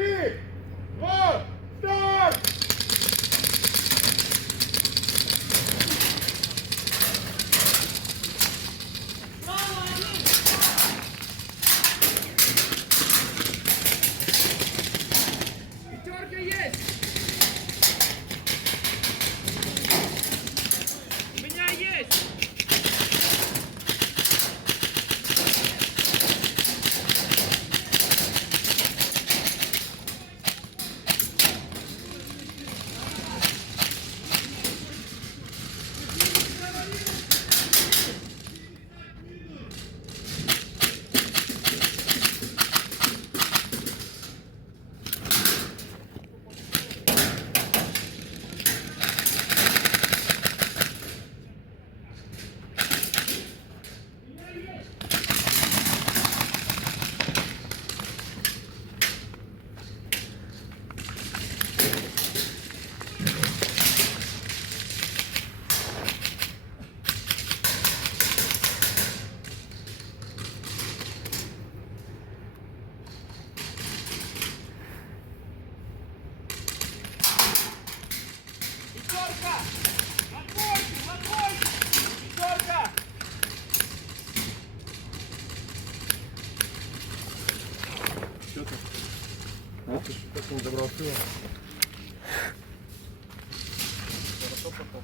3, 2, старт! Пятерка есть! У меня есть! Пятерка! Отбойте! Пятерка! Что ты? А? Ты как не забрал силу? Хорошо попал.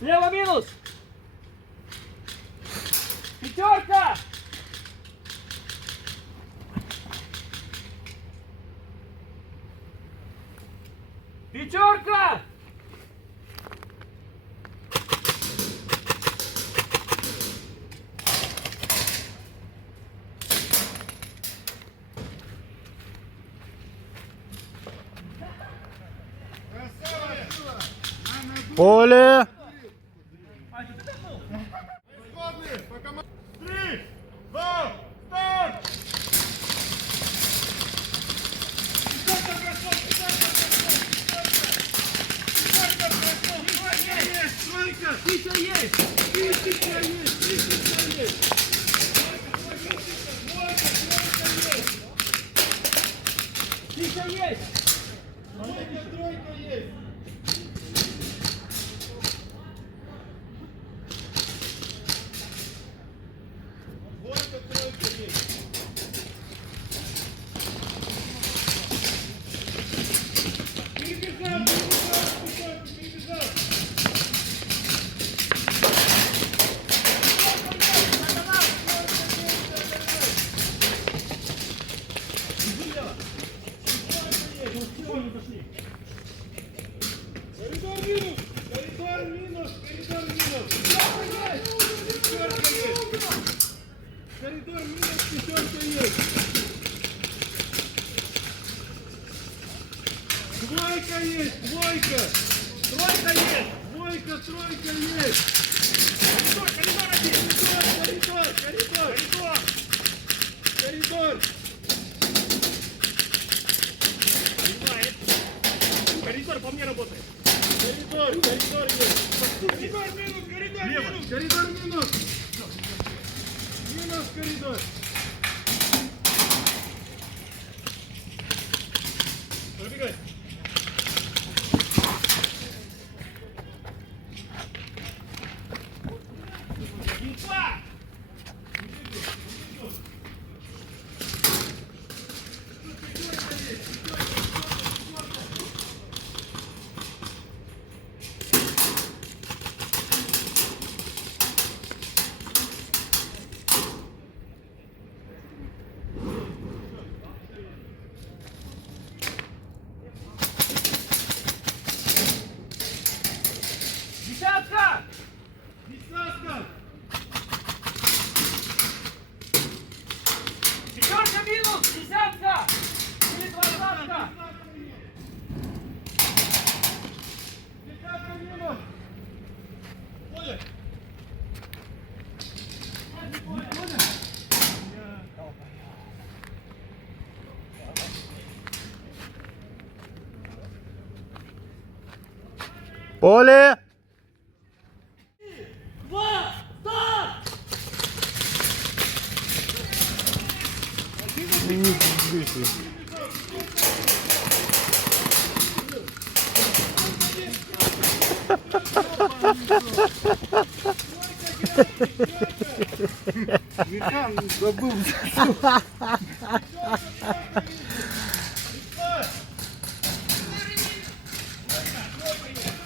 Слева минус! Пятерка! Пятерка! Поле. 3, 2, старт! Пища есть! Пища есть! Тройка есть! Двойка, тройка есть! Перебежал! Перебежал! Коридор минус! Коридор минус! Коридор минус! Пятерка есть! Коридор минус, пятерка есть! Двойка есть! Двойка! Тройка есть! Двойка, тройка есть! Коридор, коридор один! Коридор, коридор, коридор! Коридор! Понимает. Коридор по мне работает. Коридор, коридор есть! Коридор минус, коридор минус. Коридор минус! Минус коридор! Пробегай. Два. Поле! Два, старт! Забыл.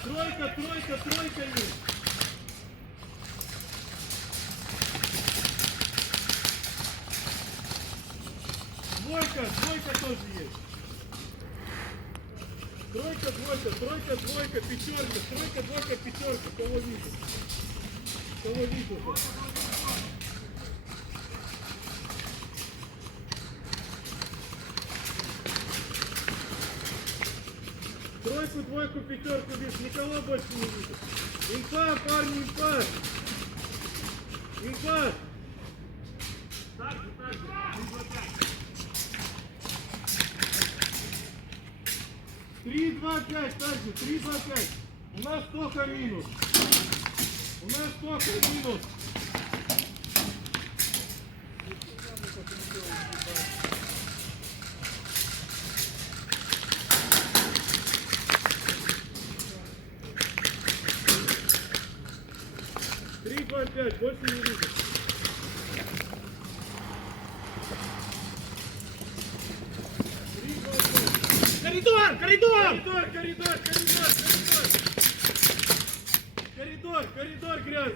Тройка, тройка, тройка есть. Двойка, двойка тоже есть. Тройка, двойка, тройка, двойка, пятерка, тройка, двойка, пятерка. Кого вижу? Кого вижу? Тройку, двойку, пятерку вижу. Никого больше не вижу. Инфа, парни, инфа. Инфа. Так же, так же. 3, 2, 5, так же, 3, 2, 5. У нас только минус. У нас только минус. Три, 2, 5, больше не вижу. Коридор! Коридор! Коридор! Коридор! Коридор! Коридор! Коридор! Коридор грязный!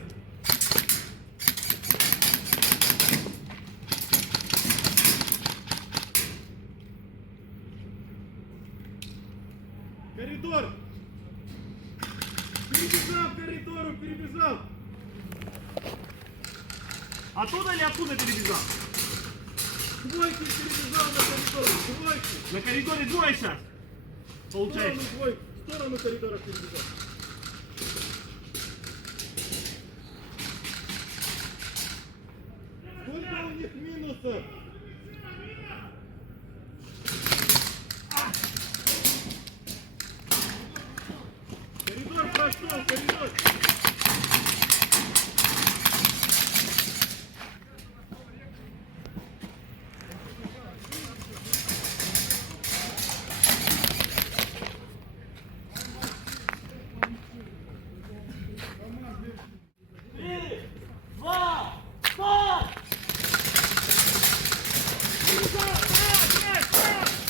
Коридор! Перебежал к коридору! Перебежал! Оттуда или оттуда перебежал? Двойки перебежал на коридор! Двойки! На коридоре двое сейчас! Получается. В сторону коридора перебежал. Сколько у них минусов? Коридор прошел, коридор.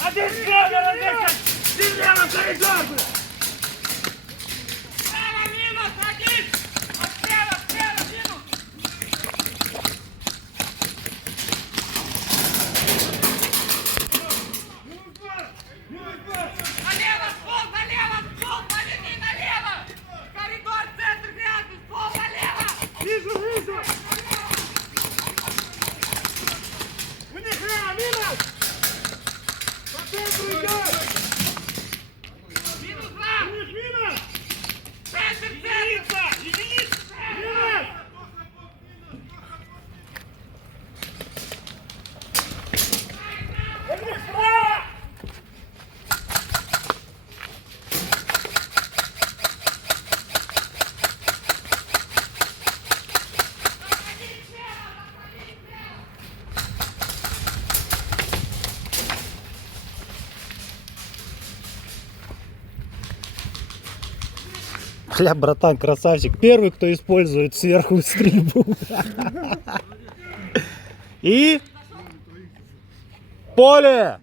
Один север, один слева коридор! Слева минус, один! Слева, слева минус! Налево, стол, налево, стол, поверни налево! Коридор, центр грязный, стол налево! Вижу, вижу! У них минус! По центру идет! Минус 2! У них минус! Центр, единица! Единица! Минус! У них справа! Бля, братан, красавчик. Первый, кто использует сверху стрельбу. И... Поле!